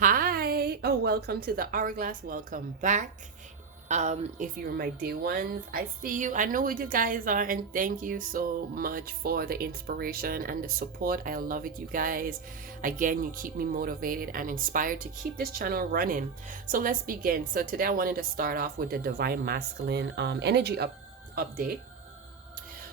Hi, oh, welcome to the Hourglass. Welcome back. If you're my day ones, I see you. I know who you guys are, and thank you so much for the inspiration and the support. I love it, you guys. Again, you keep me motivated and inspired to keep this channel running. So let's begin. So today I wanted to start off with the Divine Masculine energy update.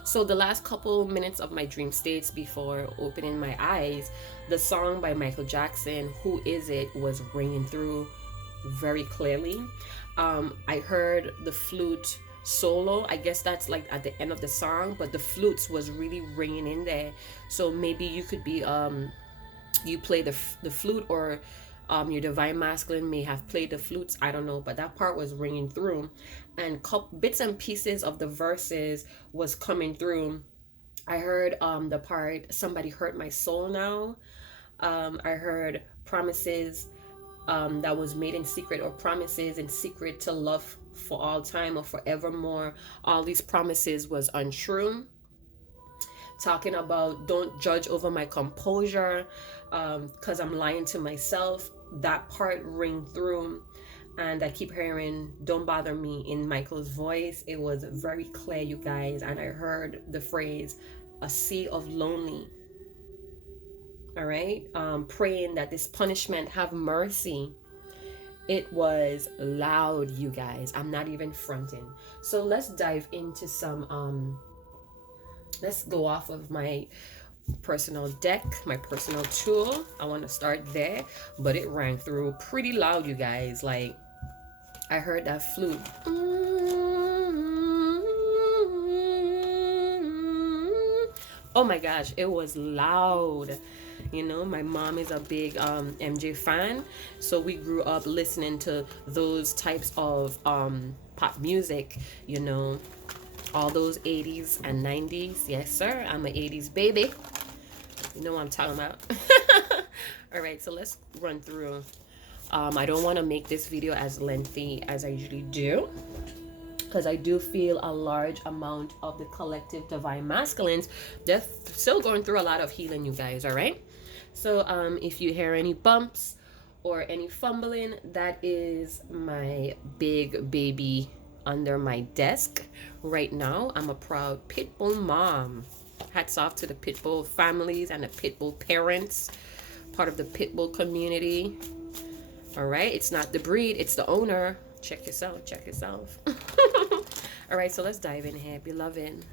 So the last couple minutes of my dream states before opening my eyes, the song by Michael Jackson, "Who Is It," was ringing through very clearly. I heard the flute solo. I guess that's like at the end of the song, but the flutes was really ringing in there. So maybe you could be you play the flute, or your divine masculine may have played the flutes. I don't know, but that part was ringing through, and bits and pieces of the verses was coming through. I heard the part, "Somebody hurt my soul now." I heard promises that was made in secret, or promises in secret to love for all time or forevermore. All these promises was untrue. Talking about don't judge over my composure, because I'm lying to myself. That part ring through. And I keep hearing "don't bother me" in Michael's voice. It was very clear, you guys. And I heard the phrase "a sea of lonely." All right. Praying that this punishment have mercy. It was loud, you guys. I'm not even fronting. So let's dive into some let's go off of my personal deck, my personal tool. I want to start there, but it rang through pretty loud, you guys. Like, I heard that flute. Oh my gosh, it was loud. You know, my mom is a big MJ fan, so we grew up listening to those types of pop music, you know, all those 80s and 90s. Yes, sir, I'm an 80s baby. You know what I'm talking about. All right, so let's run through. I don't want to make this video as lengthy as I usually do, because I do feel a large amount of the collective divine masculines, they're still going through a lot of healing, you guys. All right, so if you hear any bumps or any fumbling, that is my big baby under my desk right now. I'm a proud pitbull mom. Hats off to the pitbull families and the pitbull parents, part of the pitbull community. All right, it's not the breed, it's the owner. Check yourself, check yourself. All right, so let's dive in here, beloved.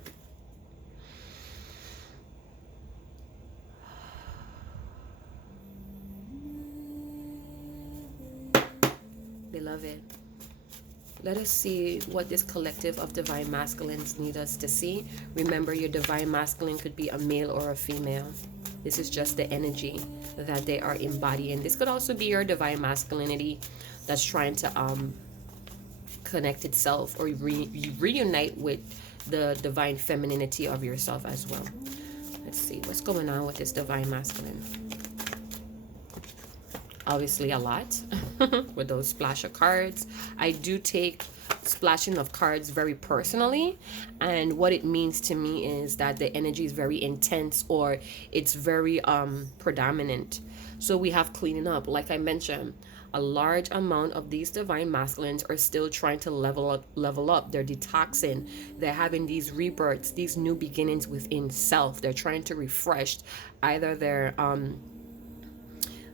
Beloved, let us see what this collective of divine masculines need us to see. Remember, your divine masculine could be a male or a female. This is just the energy that they are embodying. This could also be your divine masculinity that's trying to connect itself or reunite with the divine femininity of yourself as well. Let's see what's going on with this divine masculine. Obviously a lot with those splash of cards. I do take splashing of cards very personally, and what it means to me is that the energy is very intense, or it's very predominant. So we have cleaning up. Like I mentioned, a large amount of these divine masculines are still trying to level up. They're detoxing, they're having these rebirths, these new beginnings within self. They're trying to refresh either their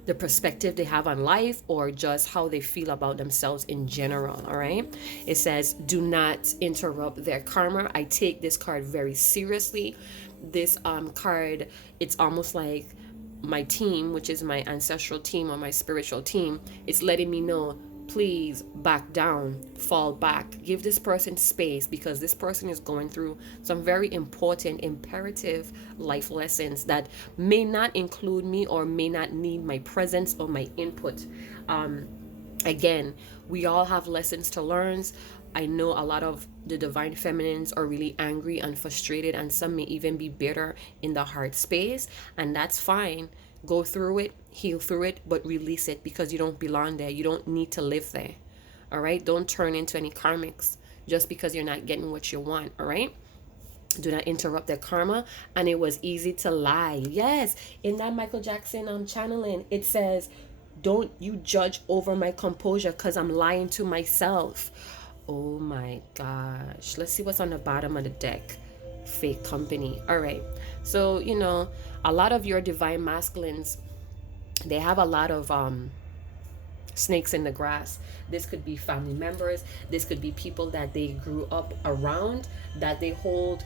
the perspective they have on life, or just how they feel about themselves in general. All right, it says do not interrupt their karma. I take this card very seriously. This card, it's almost like my team, which is my ancestral team or my spiritual team. It's letting me know, please back down, fall back, give this person space, because this person is going through some very important, imperative life lessons that may not include me or may not need my presence or my input. Again, we all have lessons to learn. I know a lot of the divine feminines are really angry and frustrated, and some may even be bitter in the heart space, and that's fine. Go through it, heal through it, but release it, because you don't belong there. You don't need to live there. All right, don't turn into any karmics just because you're not getting what you want. All right, do not interrupt their karma. And it was easy to lie. Yes, in that Michael Jackson channeling, it says don't you judge over my composure because I'm lying to myself. Oh my gosh. Let's see what's on the bottom of the deck. Fake company. All right. So, a lot of your divine masculines, they have a lot of snakes in the grass. This could be family members. This could be people that they grew up around, that they hold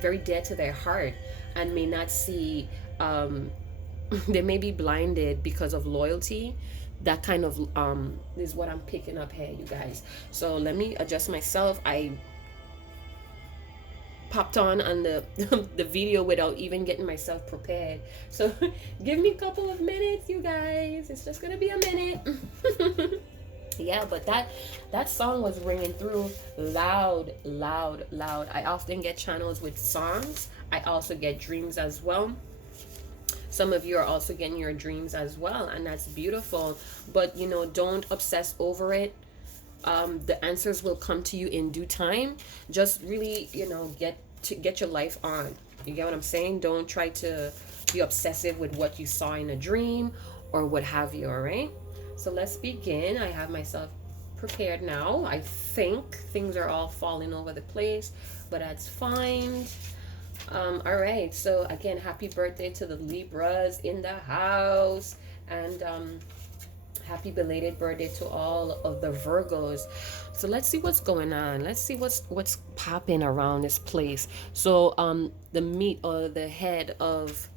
very dear to their heart, and may not see. They may be blinded because of loyalty. That kind of is what I'm picking up here, you guys. So let me adjust myself. I popped on the the video without even getting myself prepared, so give me a couple of minutes, you guys. It's just gonna be a minute. Yeah, but that song was ringing through loud, loud, loud. I often get channels with songs. I also get dreams as well. Some of you are also getting your dreams as well, and that's beautiful. But don't obsess over it. The answers will come to you in due time. Just really, get your life on. You get what I'm saying? Don't try to be obsessive with what you saw in a dream or what have you. All right. So let's begin. I have myself prepared now. I think things are all falling over the place, but that's fine. All right. So again, happy birthday to the Libras in the house, and happy belated birthday to all of the Virgos. So let's see what's going on. Let's see what's popping around this place. So the meat or the head of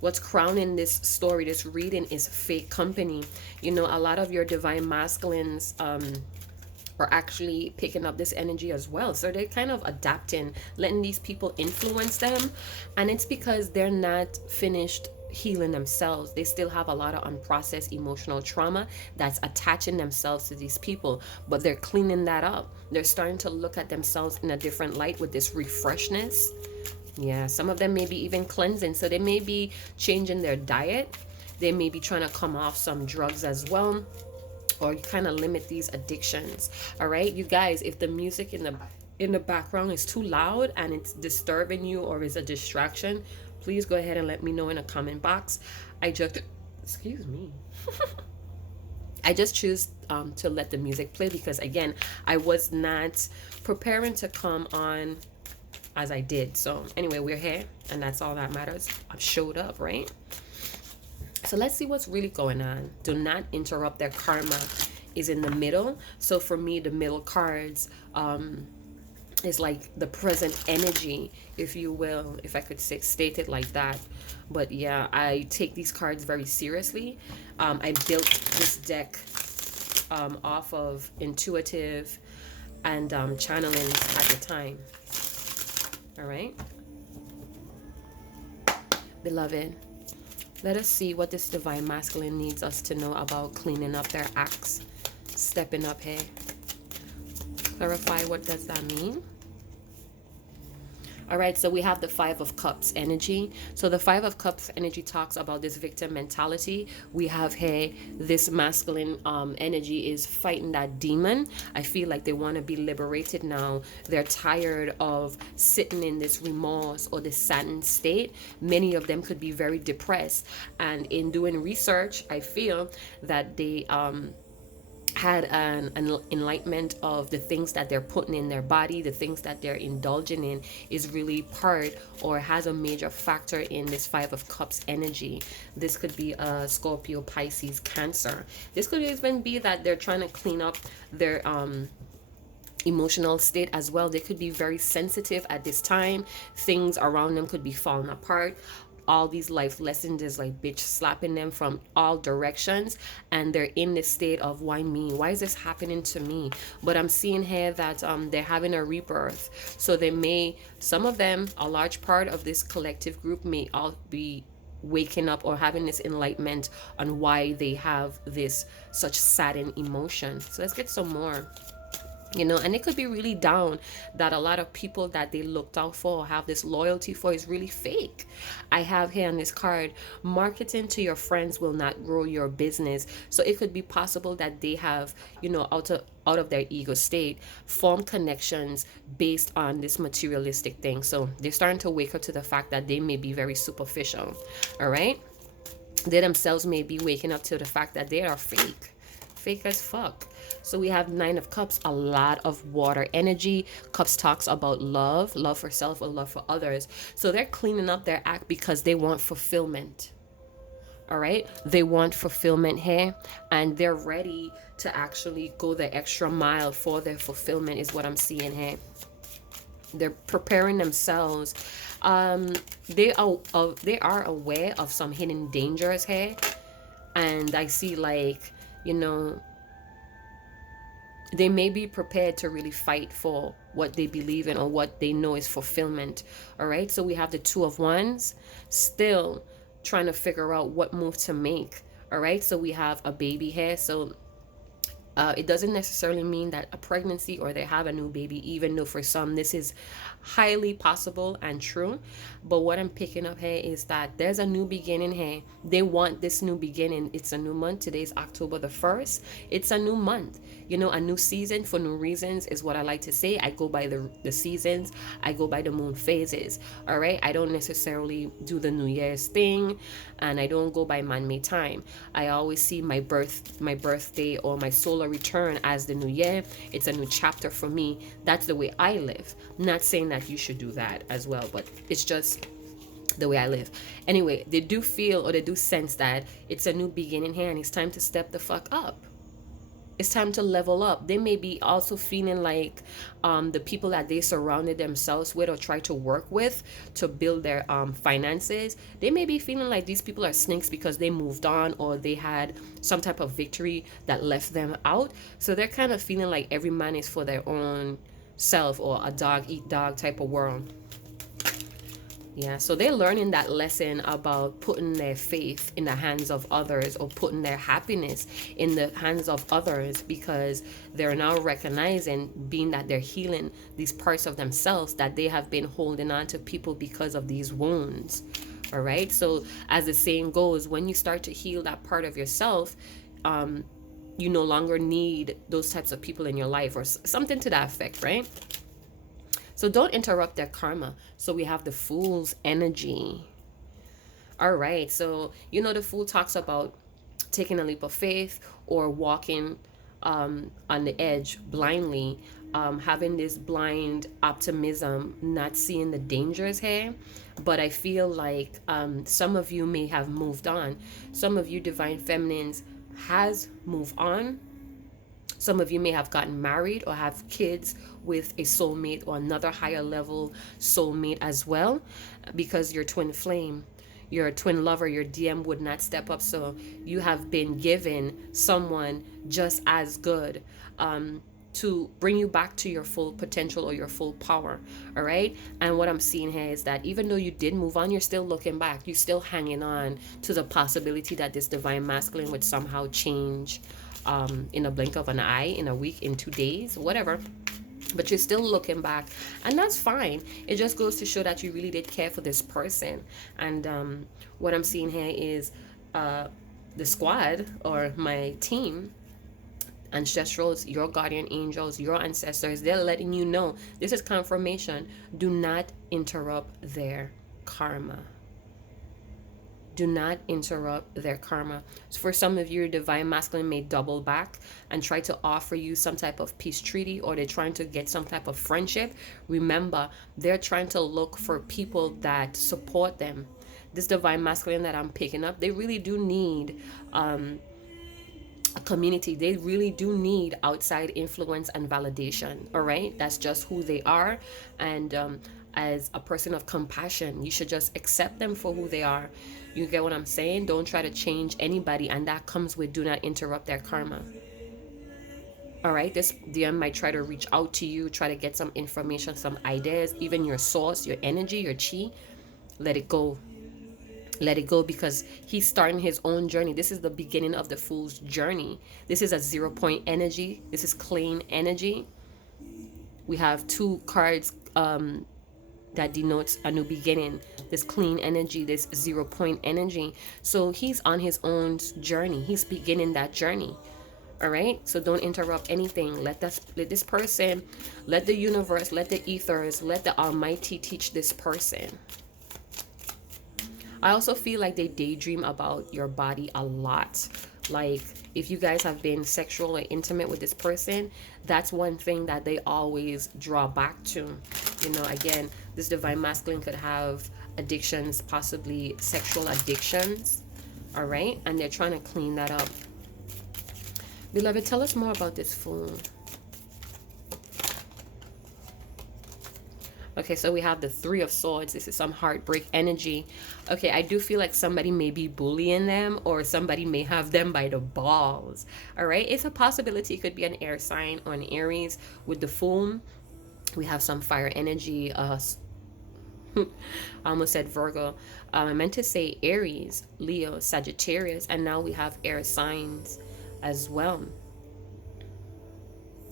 what's crowning this story, this reading, is fake company. A lot of your divine masculines are actually picking up this energy as well. So they're kind of adapting, letting these people influence them. And it's because they're not finished healing themselves. They still have a lot of unprocessed emotional trauma that's attaching themselves to these people, but they're cleaning that up. They're starting to look at themselves in a different light with this refreshness. Yeah, some of them may be even cleansing. So they may be changing their diet. They may be trying to come off some drugs as well, or kind of limit these addictions. All right, you guys, if the music in the background is too loud and it's disturbing you or is a distraction, please go ahead and let me know in a comment box. Excuse me. I just choose to let the music play because, again, I was not preparing to come on as I did. So anyway, we're here, and that's all that matters. I showed up, right? So let's see what's really going on. Do not interrupt their karma is in the middle. So for me, the middle cards is like the present energy, if you will, if I could state it like that. But yeah, I take these cards very seriously. I built this deck off of intuitive and channeling at the time. All right, beloved, let us see what this divine masculine needs us to know about cleaning up their acts, stepping up here. Clarify, what does that mean? All right, so we have the Five of Cups energy. So the Five of Cups energy talks about this victim mentality. We have here this masculine energy is fighting that demon. I feel like they want to be liberated now. They're tired of sitting in this remorse or this saddened state. Many of them could be very depressed. And in doing research, I feel that they had an enlightenment of the things that they're putting in their body, the things that they're indulging in is really part or has a major factor in this Five of Cups energy. This could be a Scorpio, Pisces, Cancer. This could even be that they're trying to clean up their emotional state as well. They could be very sensitive at this time. Things around them could be falling apart. All these life lessons is like bitch slapping them from all directions, and they're in this state of, why me? Why is this happening to me? But I'm seeing here that they're having a rebirth. So they may, some of them, a large part of this collective group may all be waking up or having this enlightenment on why they have this such saddened emotion. So let's get some more. And it could be really down that a lot of people that they looked out for or have this loyalty for is really fake. I have here on this card, marketing to your friends will not grow your business. So it could be possible that they have, out of their ego state, form connections based on this materialistic thing. So they're starting to wake up to the fact that they may be very superficial. All right. They themselves may be waking up to the fact that they are fake as fuck. So we have Nine of Cups, a lot of water energy. Cups talks about love for self or love for others. So they're cleaning up their act because they want fulfillment. All right, they want fulfillment here, and they're ready to actually go the extra mile for their fulfillment, is what I'm seeing here. They're preparing themselves. They are aware of some hidden dangers here, and I see, like, you know, they may be prepared to really fight for what they believe in or what they know is fulfillment. All right, so we have the Two of Wands, still trying to figure out what move to make. All right, so we have a baby here. So it doesn't necessarily mean that a pregnancy or they have a new baby, even though for some this is highly possible and true. But what I'm picking up here is that there's a new beginning here. They want this new beginning. It's a new month. Today's October the 1st. It's a new month. You know, a new season for new reasons is what I like to say. I go by the seasons. I go by the moon phases. All right. I don't necessarily do the New Year's thing, and I don't go by man-made time. I always see my birthday or my solar return as the new year. It's a new chapter for me. That's the way I live. I'm not saying that you should do that as well, but it's just the way I live. Anyway, they do feel or they do sense that it's a new beginning here, and it's time to step the fuck up. It's time to level up. They may be also feeling like the people that they surrounded themselves with or try to work with to build their finances, they may be feeling like these people are snakes because they moved on or they had some type of victory that left them out. So they're kind of feeling like every man is for their own self, or a dog eat dog type of world. Yeah, so they're learning that lesson about putting their faith in the hands of others, or putting their happiness in the hands of others, because they're now recognizing, being that they're healing these parts of themselves that they have been holding on to people because of these wounds. All right, so as the saying goes, when you start to heal that part of yourself, you no longer need those types of people in your life, or something to that effect, right? So don't interrupt their karma. So we have the Fool's energy. All right. So, you know, the Fool talks about taking a leap of faith or walking on the edge blindly, having this blind optimism, not seeing the dangers here. But I feel like some of you may have moved on. Some of you Divine Feminines has moved on. Some of you may have gotten married or have kids with a soulmate or another higher level soulmate as well, because your twin flame, your twin lover, your DM would not step up. So you have been given someone just as good to bring you back to your full potential or your full power. All right. And what I'm seeing here is that even though you did move on, you're still looking back. You're still hanging on to the possibility that this divine masculine would somehow change in a blink of an eye, in a week, in 2 days, whatever. But you're still looking back, and that's fine. It just goes to show that you really did care for this person. And what I'm seeing here is the squad, or my team, ancestrals, your guardian angels, your ancestors, they're letting you know, this is confirmation. Do not interrupt their karma. Do not interrupt their karma. So for some of you, divine masculine may double back and try to offer you some type of peace treaty, or they're trying to get some type of friendship. Remember, they're trying to look for people that support them. This divine masculine that I'm picking up, they really do need a community. They really do need outside influence and validation. All right, that's just who they are. And as a person of compassion, you should just accept them for who they are. You get what I'm saying? Don't try to change anybody, and that comes with do not interrupt their karma. All right, this DM might try to reach out to you, try to get some information, some ideas, even your source, your energy, your chi. Let it go. Let it go, because he's starting his own journey. This is the beginning of the Fool's journey. This is a 0 point energy. This is clean energy. We have 2 cards that denotes a new beginning, this clean energy, this 0 point energy. So he's on his own journey. He's beginning that journey. All right, so don't interrupt anything. Let this person, let the universe, let the ethers, let the Almighty teach this person. I also feel like they daydream about your body a lot. Like, if you guys have been sexual or intimate with this person, that's one thing that they always draw back to. You know, again, this divine masculine could have addictions, possibly sexual addictions. All right. And they're trying to clean that up. Beloved, tell us more about this fool. Okay, so we have the Three of Swords. This is some heartbreak energy. Okay, I do feel like somebody may be bullying them, or somebody may have them by the balls. All right, it's a possibility. It could be an air sign or an Aries. With the Fool, we have some fire energy. I almost said Virgo. I meant to say Aries, Leo, Sagittarius, and now we have air signs as well.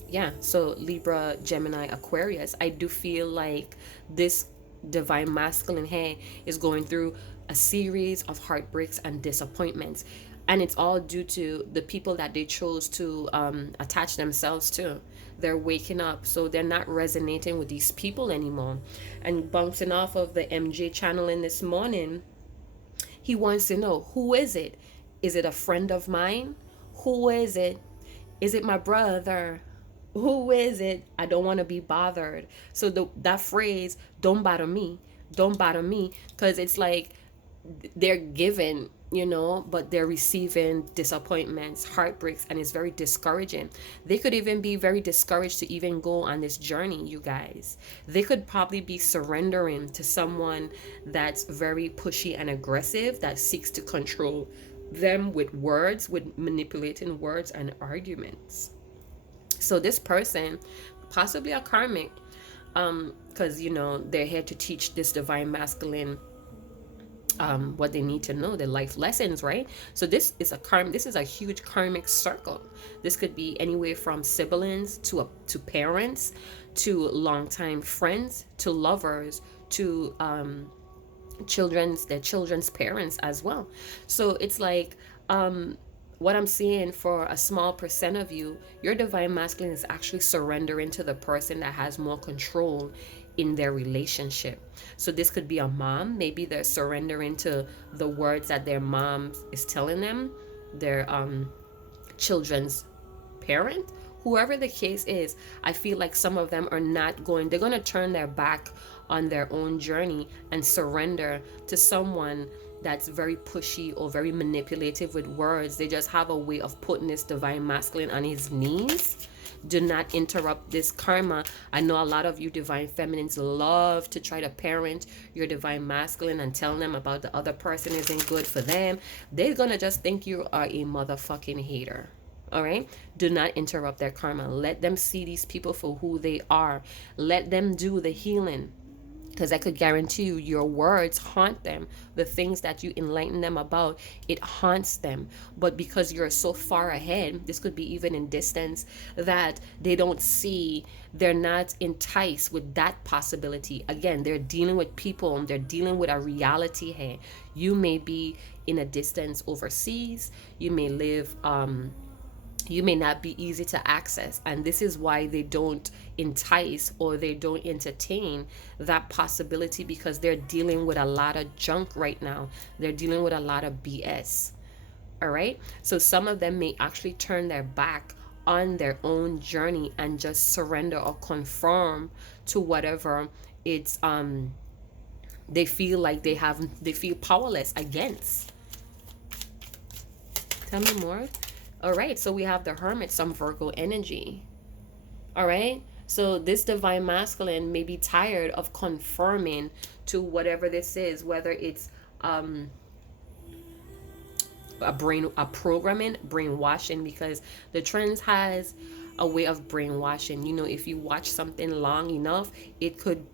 Yeah, so Libra, Gemini, Aquarius. I do feel like this divine masculine here is going through a series of heartbreaks and disappointments, and it's all due to the people that they chose to attach themselves to. They're waking up, so they're not resonating with these people anymore. And bouncing off of the MJ channel in this morning, he wants to know, who is it? Is it a friend of mine? Who is it? Is it my brother? Who is it? I don't want to be bothered. So that phrase, don't bother me, don't bother me, because it's like they're given, you know, but they're receiving disappointments, heartbreaks, and it's very discouraging. They could even be very discouraged to even go on this journey, you guys. They could probably be surrendering to someone that's very pushy and aggressive, that seeks to control them with words, with manipulating words and arguments. So this person, possibly a karmic, because, you know, they're here to teach this divine masculine what they need to know, the life lessons, right? So this is a huge karmic circle. This could be anywhere from siblings to parents, to longtime friends, to lovers, to their children's parents as well. So it's like, what I'm seeing for a small percent of you, your divine masculine is actually surrendering to the person that has more control in their relationship. So this could be a mom. Maybe they're surrendering to the words that their mom is telling them, their children's parent. Whoever the case is, I feel like some of them are not going, they're going to turn their back on their own journey and surrender to someone that's very pushy or very manipulative with words. They just have a way of putting this divine masculine on his knees. Do not interrupt this karma. I know a lot of you divine feminines love to try to parent your divine masculine and tell them about the other person isn't good for them. They're gonna just think you are a motherfucking hater. All right, do not interrupt their karma. Let them see these people for who they are. Let them do the healing, because I could guarantee you, your words haunt them. The things that you enlighten them about, it haunts them. But because you're so far ahead, this could be even in distance, that they don't see, they're not enticed with that possibility. Again, they're dealing with people, they're dealing with a reality here. You may be in a distance overseas, you may live you may not be easy to access, and this is why they don't entice or they don't entertain that possibility, because they're dealing with a lot of junk right now. They're dealing with a lot of BS. All right, so some of them may actually turn their back on their own journey and just surrender or conform to whatever it's they feel like they feel powerless against. Tell me more. All right, so we have the Hermit, some Virgo energy. All right, so this divine masculine may be tired of conforming to whatever this is, whether it's brainwashing, because the trends has a way of brainwashing. You know, if you watch something long enough, it could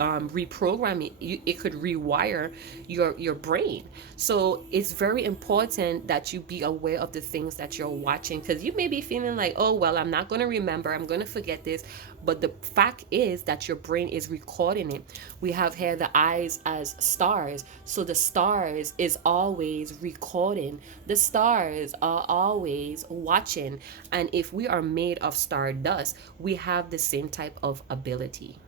reprogram it. It could rewire your brain. So it's very important that you be aware of the things that you're watching, because you may be feeling like, oh well, I'm not going to remember, I'm going to forget this, but the fact is that your brain is recording it. We have here the eyes as stars, so the stars is always recording. The stars are always watching, and if we are made of stardust, we have the same type of ability.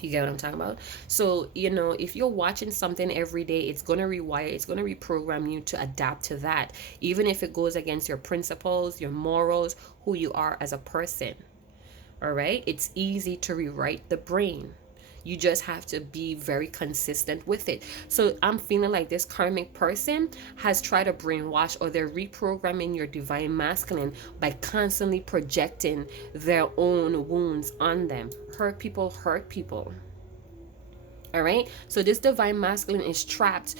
You get what I'm talking about? So, you know, if you're watching something every day, it's going to rewire, it's going to reprogram you to adapt to that, even if it goes against your principles, your morals, who you are as a person. All right? It's easy to rewrite the brain. You just have to be very consistent with it. So I'm feeling like this karmic person has tried to brainwash, or they're reprogramming your divine masculine by constantly projecting their own wounds on them. Hurt people hurt people. All right. So this divine masculine is trapped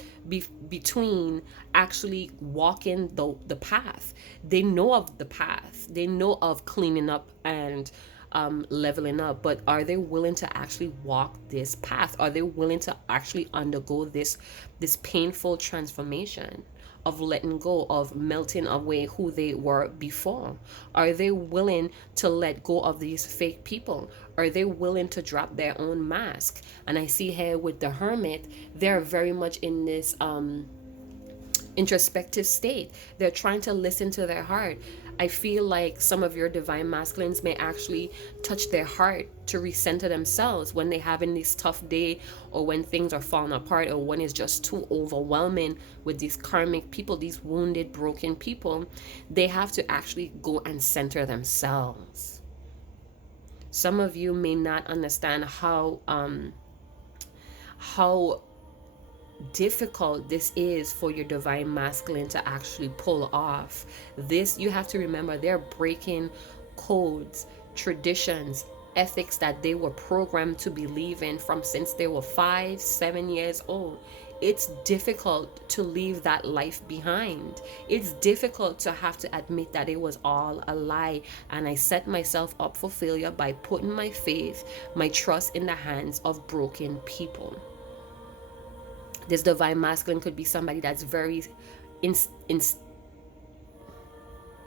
between actually walking the path. They know of the path. They know of cleaning up and leveling up, but are they willing to actually walk this path? Are they willing to actually undergo this painful transformation of letting go, of melting away who they were before? Are they willing to let go of these fake people? Are they willing to drop their own mask? And I see here with the hermit, they're very much in this introspective state. They're trying to listen to their heart. I feel like some of your divine masculines may actually touch their heart to recenter themselves when they having this tough day, or when things are falling apart, or when it's just too overwhelming with these karmic people, these wounded, broken people. They have to actually go and center themselves. Some of you may not understand how difficult this is for your divine masculine to actually pull off. This, you have to remember, they're breaking codes, traditions, ethics that they were programmed to believe in from since they were 5-7 years old. It's difficult to leave that life behind. It's difficult to have to admit that it was all a lie, and I set myself up for failure by putting my faith, my trust in the hands of broken people. This divine masculine could be somebody that's very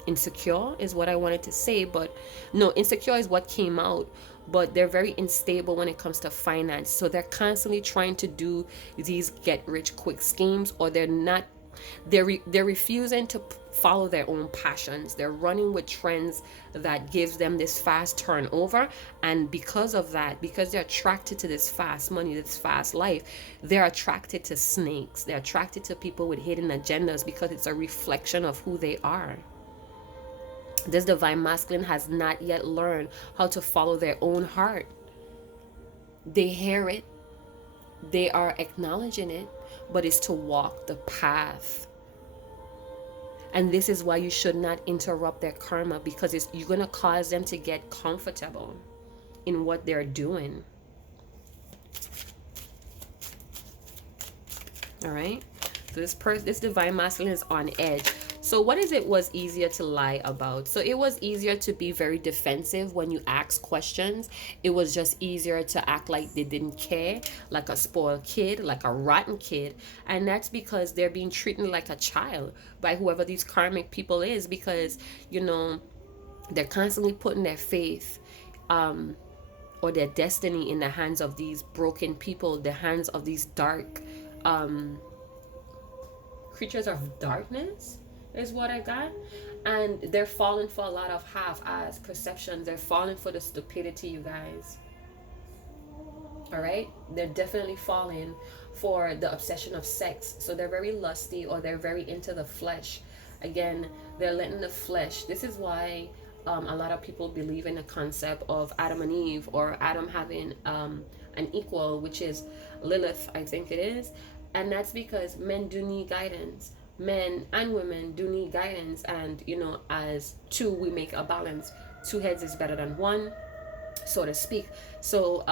insecure, is what I wanted to say, but no, insecure is what came out. But they're very unstable when it comes to finance. So they're constantly trying to do these get rich quick schemes, or they're refusing to follow their own passions. They're running with trends that gives them this fast turnover, and because of that, because they're attracted to this fast money, this fast life, they're attracted to snakes. They're attracted to people with hidden agendas, because it's a reflection of who they are. This divine masculine has not yet learned how to follow their own heart. They hear it, they are acknowledging it, but it's to walk the path. And this is why you should not interrupt their karma, because you're going to cause them to get comfortable in what they're doing. All right. So this divine masculine is on edge. So what is it was easier to lie about? So it was easier to be very defensive when you ask questions. It was just easier to act like they didn't care, like a spoiled kid, like a rotten kid. And that's because they're being treated like a child by whoever these karmic people is, because, you know, they're constantly putting their faith or their destiny in the hands of these broken people, the hands of these dark creatures of darkness, is what I got. And they're falling for a lot of half-ass perceptions. They're falling for the stupidity, you guys. All right, they're definitely falling for the obsession of sex. So they're very lusty, or they're very into the flesh. Again, they're letting the flesh. This is why a lot of people believe in the concept of Adam and Eve, or Adam having an equal, which is Lilith, I think it is. And that's because men do need guidance. Men and women do need guidance, and, you know, as two, we make a balance. Two heads is better than one, so to speak. So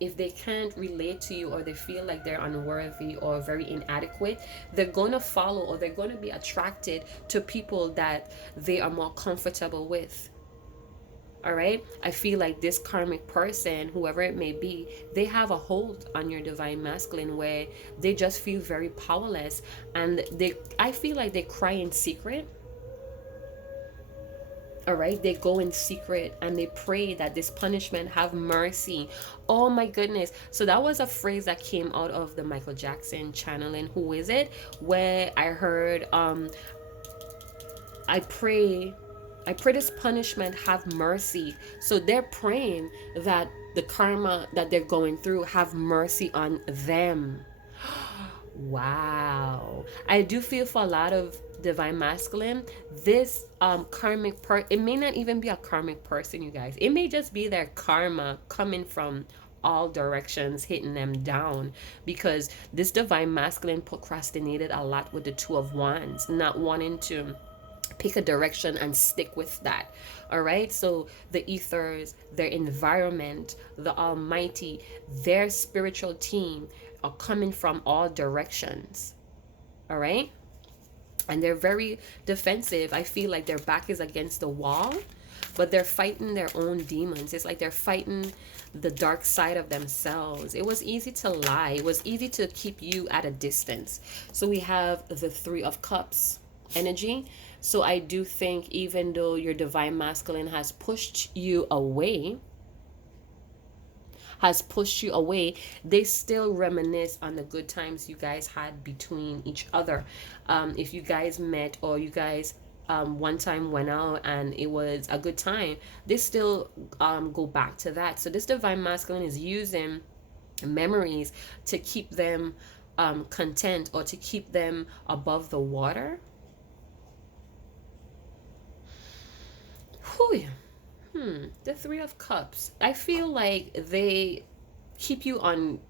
if they can't relate to you, or they feel like they're unworthy or very inadequate, they're going to follow, or they're going to be attracted to people that they are more comfortable with. All right, I feel like this karmic person, whoever it may be, they have a hold on your divine masculine where they just feel very powerless, and I feel like they cry in secret. All right, they go in secret and they pray that this punishment have mercy. Oh my goodness. So that was a phrase that came out of the Michael Jackson channeling Who Is It, where I heard I pray I pray this punishment have mercy. So they're praying that the karma that they're going through have mercy on them. Wow. I do feel for a lot of divine masculine, this it may not even be a karmic person, you guys. It may just be their karma coming from all directions hitting them down, because this divine masculine procrastinated a lot with the Two of Wands, not wanting to pick a direction and stick with that. All right, so the ethers, their environment, the almighty, their spiritual team are coming from all directions. All right, and they're very defensive. I feel like their back is against the wall, but they're fighting their own demons. It's like they're fighting the dark side of themselves. It was easy to lie. It was easy to keep you at a distance. So we have the Three of Cups energy. So I do think even though your divine masculine has pushed you away, they still reminisce on the good times you guys had between each other. If you guys met, or you guys one time went out and it was a good time, they still go back to that. So this divine masculine is using memories to keep them content, or to keep them above the water. Whew. The Three of Cups. I feel like they keep you on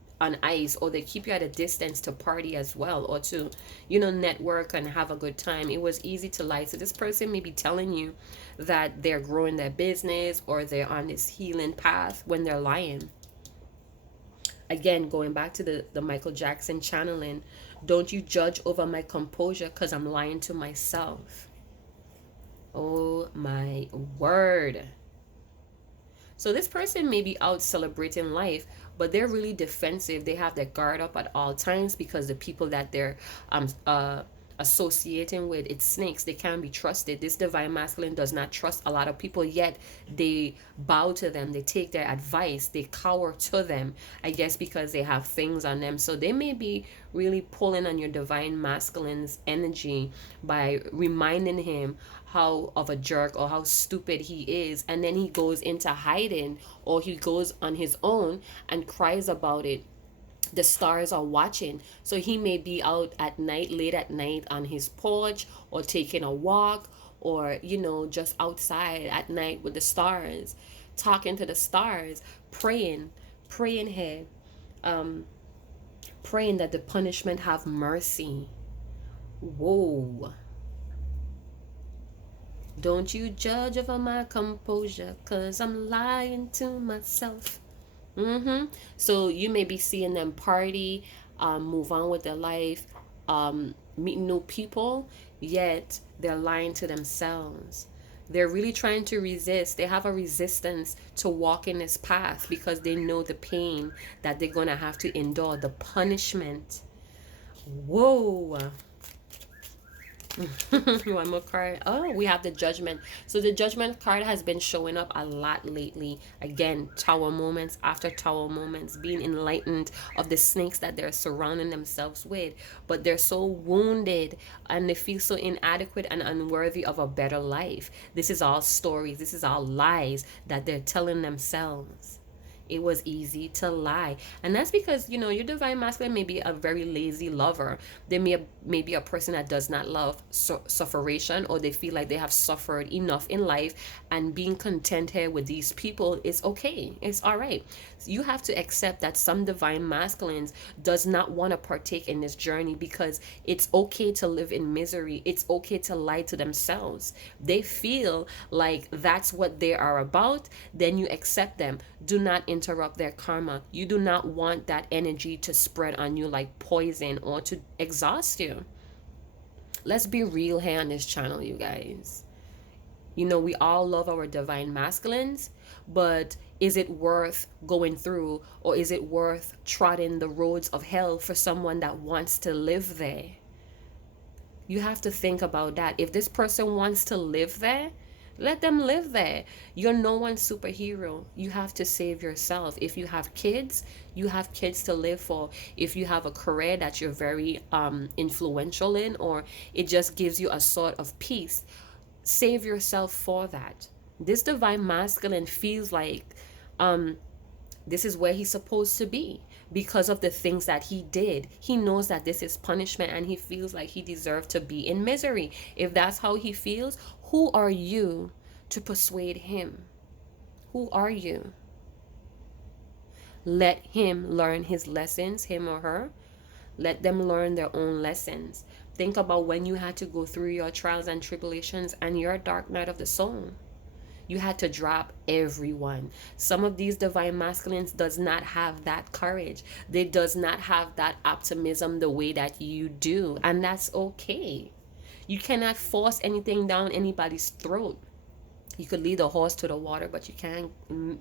ice, or they keep you at a distance to party as well, or to, network and have a good time. It was easy to lie. So this person may be telling you that they're growing their business, or they're on this healing path, when they're lying. Again, going back to the Michael Jackson channeling, don't you judge over my composure, because I'm lying to myself. Oh my word. So this person may be out celebrating life, but they're really defensive. They have their guard up at all times, because the people that they're associating with, it's snakes. They can't be trusted. This divine masculine does not trust a lot of people, yet they bow to them. They take their advice. They cower to them, I guess because they have things on them. So they may be really pulling on your divine masculine's energy by reminding him how of a jerk or how stupid he is, and then he goes into hiding, or he goes on his own and cries about it. The stars are watching. So he may be out at night, late at night, on his porch, or taking a walk, or just outside at night with the stars, talking to the stars, praying here, praying that the punishment have mercy. Whoa. Don't you judge over my composure, 'cause I'm lying to myself. So you may be seeing them party, move on with their life, meet new people, yet they're lying to themselves. They're really trying to resist. They have a resistance to walking this path, because they know the pain that they're going to have to endure, the punishment. Whoa. One more card. Oh, we have the Judgment. So the Judgment card has been showing up a lot lately. Again, tower moments after tower moments, being enlightened of the snakes that they're surrounding themselves with. But they're so wounded, and they feel so inadequate and unworthy of a better life. This is all stories. This is all lies that they're telling themselves. It was easy to lie. And that's because, your divine masculine may be a very lazy lover. They may be a person that does not love sufferation, or they feel like they have suffered enough in life, and being content here with these people is okay. It's all right. You have to accept that some divine masculines does not want to partake in this journey, because it's okay to live in misery. It's okay to lie to themselves. They feel like that's what they are about. Then you accept them. Do not interrupt their karma. You do not want that energy to spread on you like poison, or to exhaust you. Let's be real here on this channel, you guys. We all love our divine masculines, but is it worth going through, or is it worth trotting the roads of hell for someone that wants to live there? You have to think about that. If this person wants to live there, let them live there. You're no one's superhero. You have to save yourself. If you have kids, you have kids to live for. If you have a career that you're very influential in, or it just gives you a sort of peace, save yourself for that. This divine masculine feels like um this is where he's supposed to be because of the things that he did. He knows that this is punishment and he feels like he deserves to be in misery. If that's how he feels, who are you to persuade him? Who are you? Let him learn his lessons, him or her. Let them learn their own lessons. Think about when you had to go through your trials and tribulations and your dark night of the soul. You had to drop everyone. Some of these divine masculines does not have that courage. They does not have that optimism the way that you do. And that's okay. You cannot force anything down anybody's throat. You could lead a horse to the water, but you can't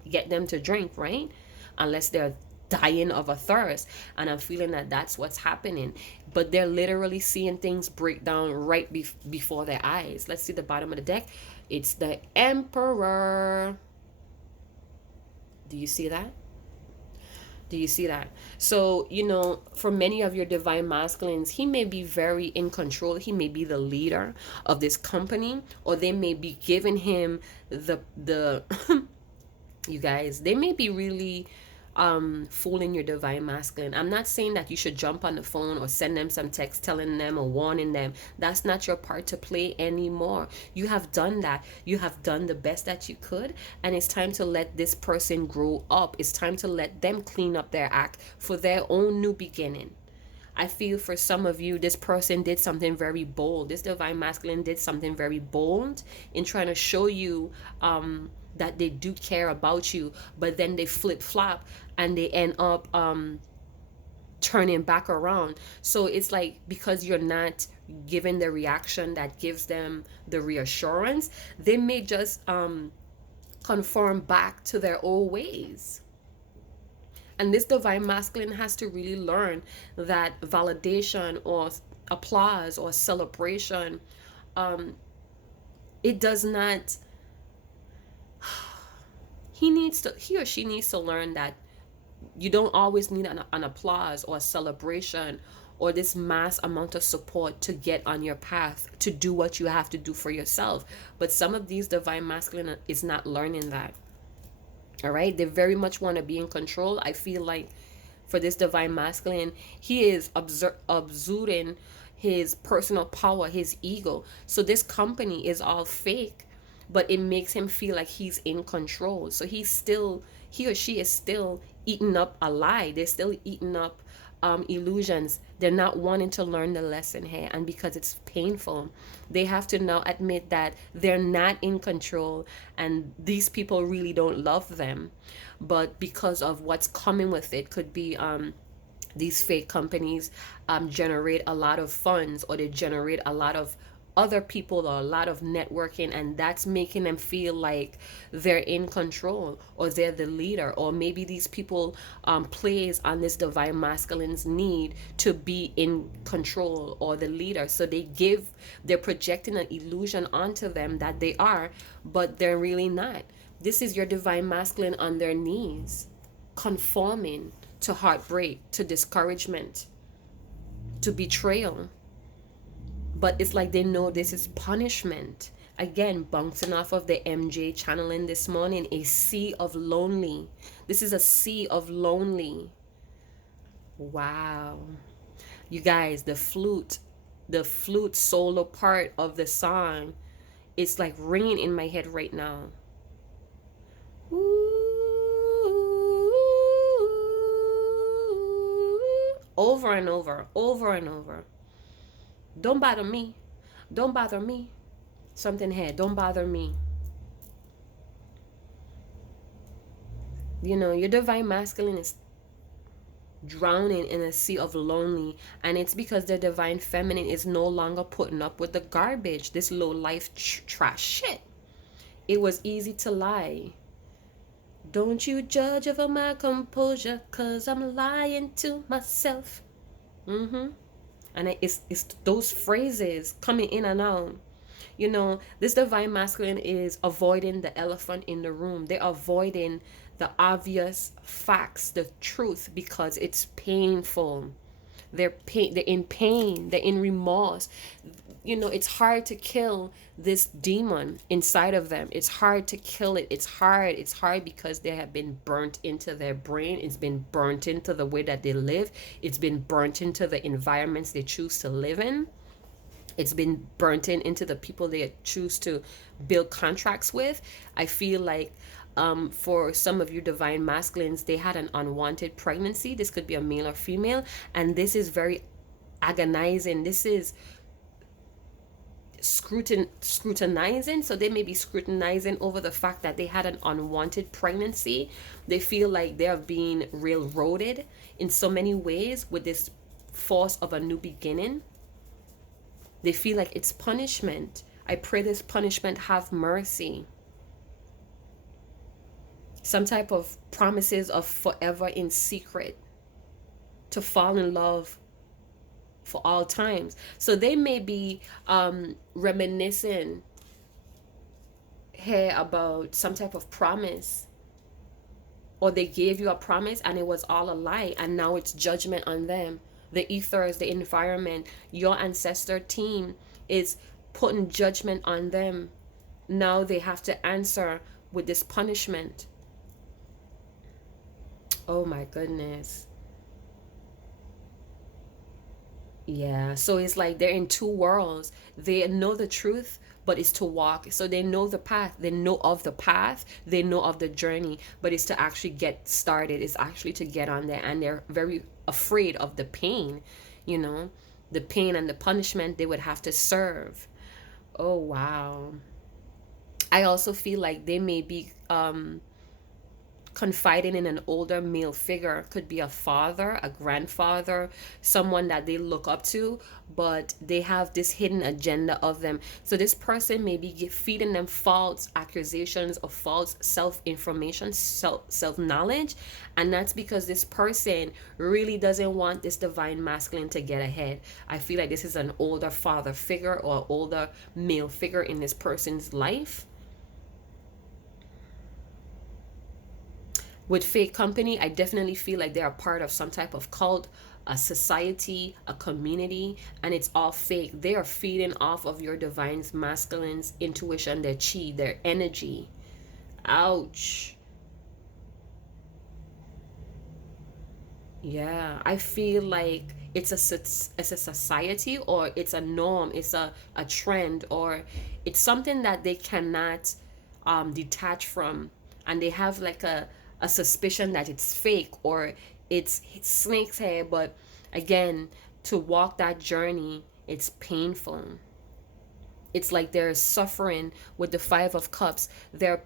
get them to drink, right? Unless they're dying of a thirst. And I'm feeling that that's what's happening. But they're literally seeing things break down right before their eyes. Let's see the bottom of the deck. It's the Emperor. Do you see that? Do you see that? So, for many of your divine masculines, he may be very in control. He may be the leader of this company, or they may be giving him the you guys, they may be really fooling your divine masculine. I'm not saying that you should jump on the phone or send them some text telling them or warning them. That's not your part to play anymore. You have done that. You have done the best that you could, and it's time to let this person grow up. It's time to let them clean up their act for their own new beginning. I feel for some of you, this person did something very bold. This divine masculine did something very bold in trying to show you that they do care about you, but then they flip flop and they end up turning back around. So it's like, because you're not giving the reaction that gives them the reassurance, they may just conform back to their old ways. And this divine masculine has to really learn that validation or applause or celebration, it does not, he or she needs to learn that you don't always need an applause or a celebration or this mass amount of support to get on your path to do what you have to do for yourself. But some of these divine masculine is not learning that. All right, they very much want to be in control. I feel like for this divine masculine, he is exuding his personal power, his ego. So this company is all fake, but it makes him feel like he's in control. So he or she is still eating up a lie. They're still eating up illusions. They're not wanting to learn the lesson here, and because it's painful, they have to now admit that they're not in control and these people really don't love them. But because of what's coming with it, could be these fake companies generate a lot of funds, or they generate a lot of other people or a lot of networking, and that's making them feel like they're in control or they're the leader. Or maybe these people plays on this divine masculine's need to be in control or the leader, so they're projecting an illusion onto them that they are, but they're really not. This is your divine masculine on their knees, conforming to heartbreak, to discouragement, to betrayal. But it's like they know this is punishment. Again, bouncing off of the MJ channeling this morning, a sea of lonely. This is a sea of lonely. Wow. You guys, the flute solo part of the song, it's like ringing in my head right now. Over and over, over and over. Don't bother me. Don't bother me. Something here. Don't bother me. Your divine masculine is drowning in a sea of lonely, and it's because the divine feminine is no longer putting up with the garbage, this low life trash shit. It was easy to lie. Don't you judge over my composure, 'cause I'm lying to myself. And it's those phrases coming in and out. This divine masculine is avoiding the elephant in the room. They're avoiding the obvious facts, the truth, because it's painful. They're in pain. They're in remorse. it's hard to kill this demon inside of them. It's hard to kill it. It's hard because they have been burnt into their brain. It's been burnt into the way that they live. It's been burnt into the environments they choose to live in. It's been burnt into the people they choose to build contracts with. I feel like for some of you divine masculines, they had an unwanted pregnancy. This could be a male or female, and this is very agonizing. This is scrutinizing. So they may be scrutinizing over the fact that they had an unwanted pregnancy. They feel like they are being railroaded in so many ways with this force of a new beginning. They feel like it's punishment. I pray this punishment have mercy. Some type of promises of forever in secret, to fall in love for all times. So they may be reminiscing here about some type of promise, or they gave you a promise and it was all a lie, and now it's judgment on them. The ethers, the environment, your ancestor team is putting judgment on them. Now they have to answer with this punishment. Oh my goodness. Yeah, so it's like they're in two worlds. They know the truth, but it's to walk. So they know the path. They know of the path. They know of the journey, but it's to actually get started. It's actually to get on there. And they're very afraid of the pain, the pain and the punishment they would have to serve. Oh, wow. I also feel like they may be confiding in an older male figure. Could be a father, a grandfather, someone that they look up to, but they have this hidden agenda of them. So this person may be feeding them false accusations or false self-information, self-knowledge, and that's because this person really doesn't want this divine masculine to get ahead. I feel like this is an older father figure or older male figure in this person's life. With fake company, I definitely feel like they are part of some type of cult, a society, a community, and it's all fake. They are feeding off of your divine masculine's intuition, their chi, their energy. Ouch. Yeah, I feel like it's a society, or it's a norm, it's a trend, or it's something that they cannot detach from, and they have like a suspicion that it's fake or it's snake's hair. But again, to walk that journey, it's painful. It's like they're suffering with the Five of Cups. They're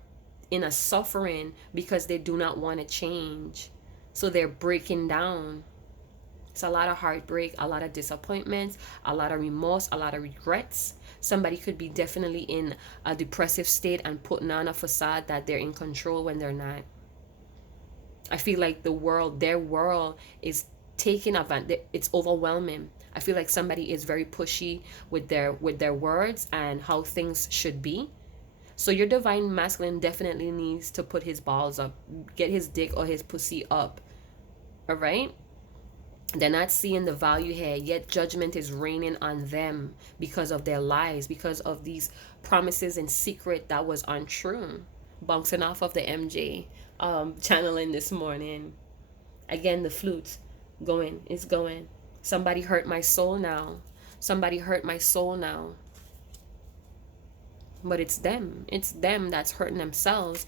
in a suffering because they do not want to change. So they're breaking down. It's a lot of heartbreak, a lot of disappointments, a lot of remorse, a lot of regrets. Somebody could be definitely in a depressive state and putting on a facade that they're in control when they're not. I feel like their world is taking advantage. It's overwhelming. I feel like somebody is very pushy with their words and how things should be. So your divine masculine definitely needs to put his balls up, get his dick or his pussy up. All right? They're not seeing the value here, yet judgment is raining on them because of their lies, because of these promises in secret that was untrue. Bouncing off of the MJ channeling this morning. Again, the flute it's going. Somebody hurt my soul now. Somebody hurt my soul now. But it's them. It's them that's hurting themselves.